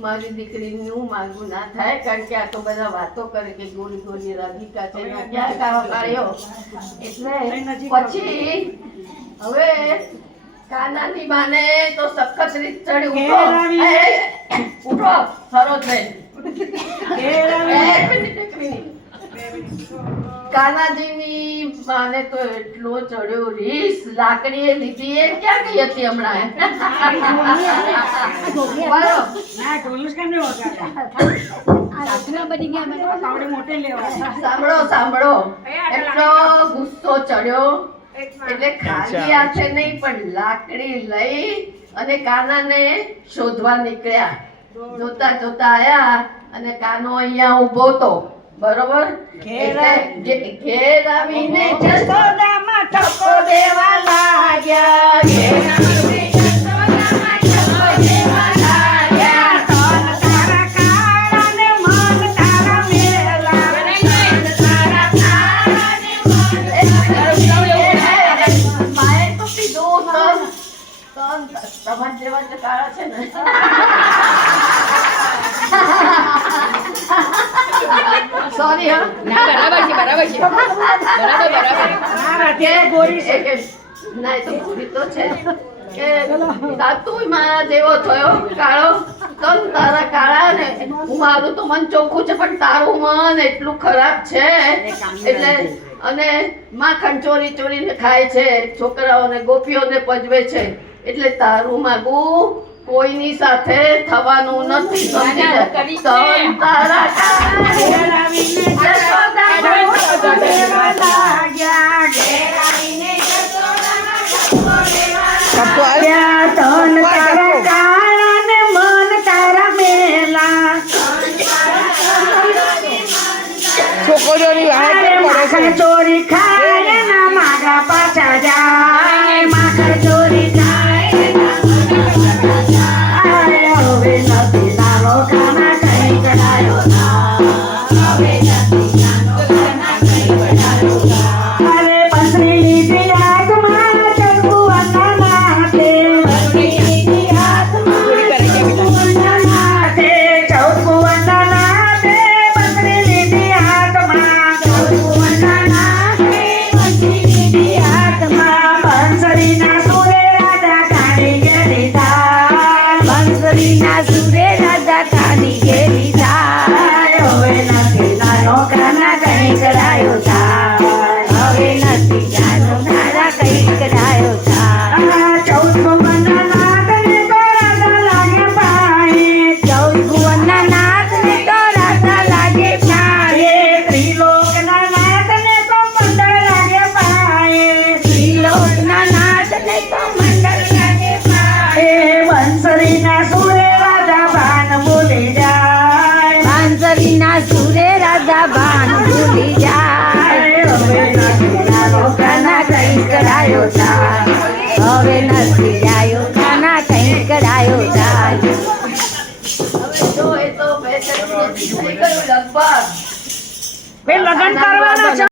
મારી દીકરીનું માગું ના થાય કારણ કે આ તો બધા વાતો કરે કે ગોળી ગોળી રાધિકા છે ક્યાં કાવા કાઢ્યો એટલે પછી હવે કાનાની બાને તો સખત રીત ચડી ઉઠો સરોજ કાનાજીની માને તો એટલો ચડ્યો રીસ લાકડીએ લીધી એ ક્યાં ગઈ હતી હમણાં સાંભળો એટલો ગુસ્સો ચડ્યો એટલે ખાલી હાથે નહીં પણ લાકડી લઈ અને કાનાને શોધવા નીકળ્યા જોતા જોતા આયા અને કાનો અહીંયા ઉભો તો બરોબર ઘેર આવીને જશોદામાં ઠપકો દેવા લાગ્યા તમારા જેવા જે કાળા છે ને સોરી હા ના બરાબર છે બરાબર કે ગોરી છે કે ના તો ગોરી તો છે કે તું મારા જેવો થયો કાળો તો તારા કાળા ને હું મારું તો મન ચોખ્ખું છે પણ તારું મન એટલું ખરાબ છે એટલે અને માખણ ચોરી ચોરીને ખાય છે છોકરાઓને ગોપીઓને પજવે છે એટલે તારું માગું કોઈની સાથે થવાનું નથી સમજી તારા ચોરી ખાય ના માગા પાછા જાય માખણ ચોરી સુરે રાજા ભાન ભૂલી જાય હવે નથી કરાયો હવે નથી આયો ખાના કઈ કરાયો જાય હવે જો એ તો લગન કરવાના છે